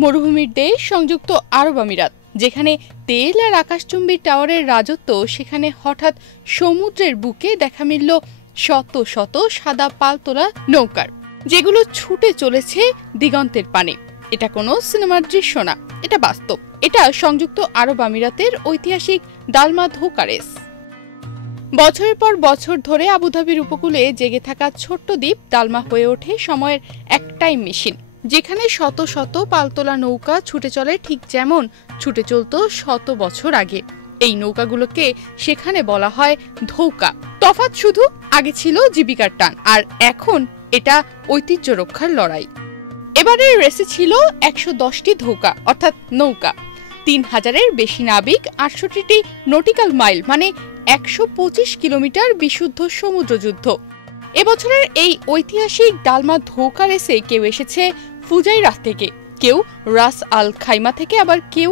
মরুভূমির দেশ সংযুক্ত আরব আমিরাত, যেখানে তেল আর আকাশচুম্বী টাওয়ারের রাজত্ব, সেখানে হঠাৎ সমুদ্রের বুকে দেখা মিলল শত শত সাদা পালতোলা নৌকার, যেগুলো ছুটে চলেছে দিগন্তের পানে। এটা কোনো সিনেমার দৃশ্য না, এটা বাস্তব। এটা সংযুক্ত আরব আমিরাতের ঐতিহাসিক দালমা ধৌকা রেস। বছরের পর বছর ধরে আবুধাবির উপকূলে জেগে থাকা ছোট্ট দ্বীপ দালমা হয়ে ওঠে সময়ের এক টাইম মেশিন, যেখানে শত শত পালতোলা নৌকা ছুটে চলে ঠিক যেমন ছুটে চলত শত বছর আগে। এই নৌকাগুলোকে সেখানে বলা হয় ধৌকা। তফাৎ শুধু আগে ছিল জীবিকার টান, আর এখন এটা ঐতিহ্য রক্ষার লড়াই। এবারের রেসে ছিল ১১০টি ধৌকা অর্থাৎ নৌকা, ৩,০০০-এর বেশি নাবিক, ৬৮টি নটিক্যাল মাইল মানে ১২৫ কিলোমিটার বিশুদ্ধ সমুদ্র যুদ্ধ। এবছরের এই ঐতিহাসিক দালমা ধৌকা রেসে কেউ এসেছে ফুজাইরাহ থেকে, কেউ রাস আল খাইমা থেকে, আবার কেউ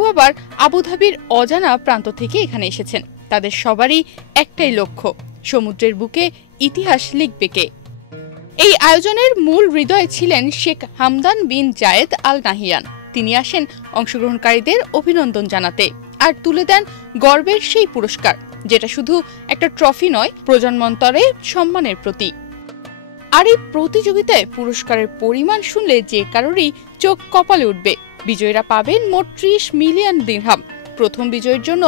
আবুধাবির অজানা প্রান্ত থেকে এখানে এসেছেন। তাদের সবারই একটাই লক্ষ্য, সমুদ্রের বুকে ইতিহাস লিখবে কে। এই আয়োজনের মূল হৃদয়ে ছিলেন শেখ হামদান বিন জায়েদ আল নাহিয়ান। তিনি আসেন অংশগ্রহণকারীদের অভিনন্দন জানাতে আর তুলে দেন গর্বের সেই পুরস্কার, যেটা শুধু একটা ট্রফি নয়, প্রজন্মান্তরে সম্মানের প্রতীক। আর এই প্রতিযোগিতায় পুরস্কারের পরিমাণ শুনলে যে কারোরই চোখ কপালে উঠবে। বিজয়ীরা পাবেন মোট ৩০ মিলিয়ন দিরহাম। প্রথম বিজয়ের জন্য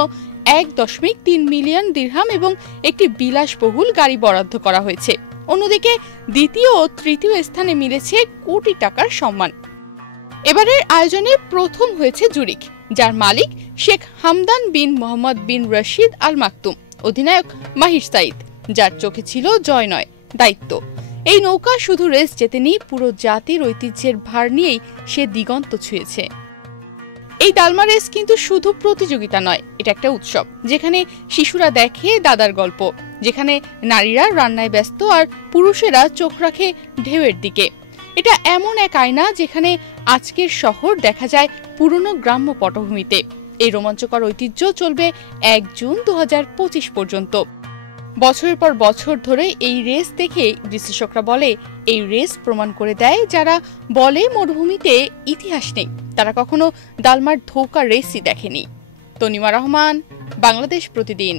১.৩ মিলিয়ন দিরহাম এবং একটি বিলাসবহুল গাড়ি বরাদ্দ করা হয়েছে। অন্যদিকে দ্বিতীয় ও তৃতীয় স্থানে মিলেছে কোটি টাকার সম্মান। এবারের আয়োজনে প্রথম হয়েছে জুরিক, যার মালিক শেখ হামদান বিন মোহাম্মদ বিন রশিদ আল মাকতুম, অধিনায়ক মাহির সাইদ, যার চোখে ছিল জয় নয় দায়িত্ব। এই নৌকা শুধু রেস জেতেনি, পুরো জাতির ঐতিহ্যের ভার নিয়েই সে দিগন্ত ছুঁয়েছে। এই দালমা রেস কিন্তু শুধু প্রতিযোগিতা নয়, এটা একটা উৎসব, যেখানে শিশুরা দেখে দাদার গল্প, যেখানে নারীরা রান্নায় ব্যস্ত আর পুরুষেরা চোখ রাখে ঢেউয়ের দিকে। এটা এমন এক আয়না যেখানে আজকের শহর দেখা যায় পুরনো গ্রাম্য পটভূমিতে। এই রোমাঞ্চকর ঐতিহ্য চলবে ১ জুন ২০২৫ পর্যন্ত। বছরের পর বছর ধরে এই রেস দেখে বিশ্লেষকরা বলে, এই রেস প্রমাণ করে দেয় যারা বলে মরুভূমিতে ইতিহাস নেই, তারা কখনো দালমার ধৌকা রেসই দেখেনি। তনিমা রহমান, বাংলাদেশ প্রতিদিন।